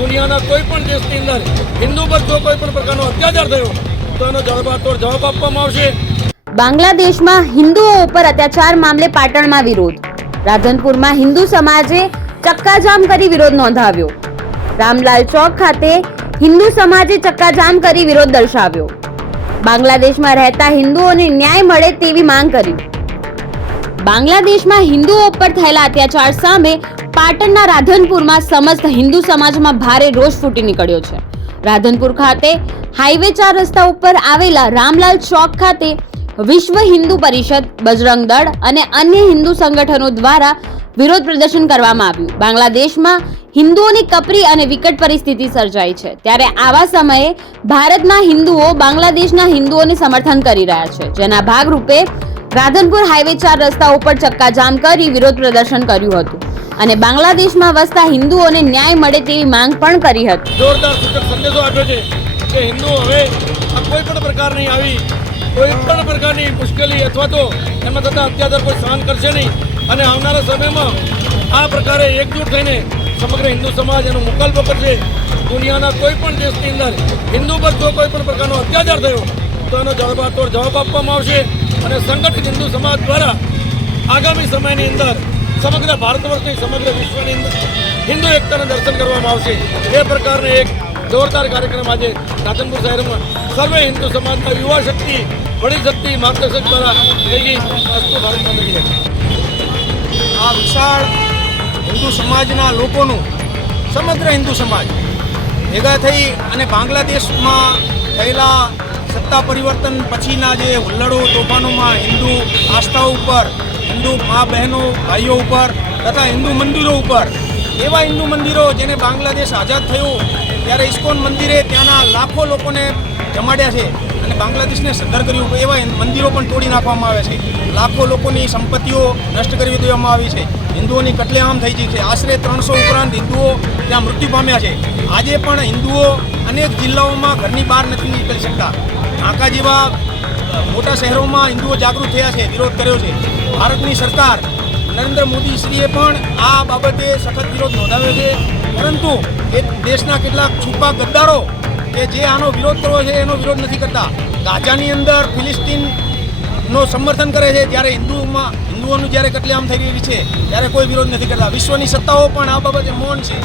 દુનિયાના કોઈ પણ દેશની અંદર હિન્દુ પર જો કોઈ પણ પ્રકારનો અત્યાચાર થયો, તો એનો જવાબાતોડ જવાબ આપવામાં આવશે. બાંગ્લાદેશમાં હિન્દુઓ ઉપર અત્યાચાર મામલે પાટણમાં વિરોધ. રાધનપુરમાં હિન્દુ સમાજે ચક્કાજામ કરી વિરોધ નોંધાવ્યો. રામલાલ ચોક ખાતે હિન્દુ સમાજે ચક્કાજામ કરી વિરોધ દર્શાવ્યો. બાંગ્લાદેશમાં રહેતા હિન્દુઓને ન્યાય મળે તેવી માંગ કરી. બાંગ્લાદેશમાં હિન્દુઓ ઉપર થયેલા અત્યાચાર સામે પાટણના રાધનપુરમાં સમસ્ત હિન્દુ સમાજમાં ભારે રોષ ફૂટી નીકળ્યો છે. રાધનપુર ખાતે હાઈવે ચાર રસ્તા ઉપર આવેલા રામલાલ ચોક ખાતે વિશ્વ હિન્દુ પરિષદ, બજરંગ દળ અને અન્ય હિન્દુ સંગઠનો દ્વારા વિરોધ પ્રદર્શન કરવામાં આવ્યું. બાંગ્લાદેશમાં હિન્દુઓની કપરી અને વિકટ પરિસ્થિતિ સર્જાઈ છે. ત્યારે આવા સમયે ભારતના હિન્દુઓ બાંગ્લાદેશના હિન્દુઓને સમર્થન કરી રહ્યા છે. જેના ભાગરૂપે રાધનપુર હાઈવે ચાર રસ્તા ઉપર ચક્કાજામ કરી વિરોધ પ્રદર્શન કર્યું હતું. અને બાંગ્લાદેશમાં વસતા હિન્દુઓને ન્યાય મળે તેવી માંગ પણ કરી હતી. જોરદાર સૂચક સંદેશો આપ્યો છે કે હિન્દુ હવે આ કોઈ પણ પ્રકારની આવી, કોઈ પણ પ્રકારની મુશ્કેલી અથવા તો એમાં થતા અત્યાચાર કોઈ સહન કરશે નહીં. અને આવનારા સમયમાં આ પ્રકારે એકજૂટ થઈને સમગ્ર હિન્દુ સમાજ એનો મુકલ્પ કરશે. દુનિયાના કોઈ પણ દેશની અંદર હિન્દુ પર જો કોઈ પણ પ્રકારનો અત્યાચાર થયો, તો એનો જવાબ જવાબ આપવામાં આવશે. અને સંગઠિત હિન્દુ સમાજ દ્વારા આગામી સમયની અંદર સમગ્ર ભારત વર્ષની સમગ્ર વિશ્વની હિન્દુ એકતાના દર્શન કરવામાં આવશે એ પ્રકારનો એક જોરદાર કાર્યક્રમ આજે રાધનપુર શહેરમાં સર્વે હિન્દુ સમાજના યુવા શક્તિ, વડી શક્તિ, માર્ગદર્શક દ્વારા થઈ ગઈ અસ્તુ ભારત માતા કી જય. આ વિશાળ હિન્દુ સમાજના લોકોનું સમગ્ર હિન્દુ સમાજ ભેગા થઈ અને બાંગ્લાદેશમાં થયેલા સત્તા પરિવર્તન પછીના જે હુલ્લડો તોફાનોમાં હિન્દુ આસ્થા ઉપર હિન્દુ મા બહેનો ભાઈઓ ઉપર તથા હિન્દુ મંદિરો ઉપર, એવા હિન્દુ મંદિરો જેને બાંગ્લાદેશ આઝાદ થયું, ત્યારે ઇસ્કોન મંદિરે ત્યાંના લાખો લોકોને જમાડ્યા છે અને બાંગ્લાદેશને સદ્ધર કર્યું એવા મંદિરો પણ તોડી નાખવામાં આવે છે. લાખો લોકોની સંપત્તિઓ નષ્ટ કરી દેવામાં આવી છે. હિન્દુઓની કટલેઆમ થઈ ગઈ છે. આશરે ત્રણસો ઉપરાંત હિન્દુઓ ત્યાં મૃત્યુ પામ્યા છે. આજે પણ હિન્દુઓ અનેક જિલ્લાઓમાં ઘરની બહાર નથી નીકળી શકતા. ઢાંકા જેવા મોટા શહેરોમાં હિન્દુઓ જાગૃત થયા છે, વિરોધ કર્યો છે. ભારતની સરકાર નરેન્દ્ર મોદી શ્રીએ પણ આ બાબતે સખત વિરોધ નોંધાવ્યો છે. પરંતુ એ દેશના કેટલાક છુપા ગદ્દારો કે જે આનો વિરોધ કરવો છે, એનો વિરોધ નથી કરતા. ગાઝાની અંદર ફિલિસ્તીનનો સમર્થન કરે છે, જ્યારે હિન્દુઓમાં હિન્દુઓનું જ્યારે કતલેઆમ થઈ રહી છે, ત્યારે કોઈ વિરોધ નથી કરતા. વિશ્વની સત્તાઓ પણ આ બાબતે મૌન છે.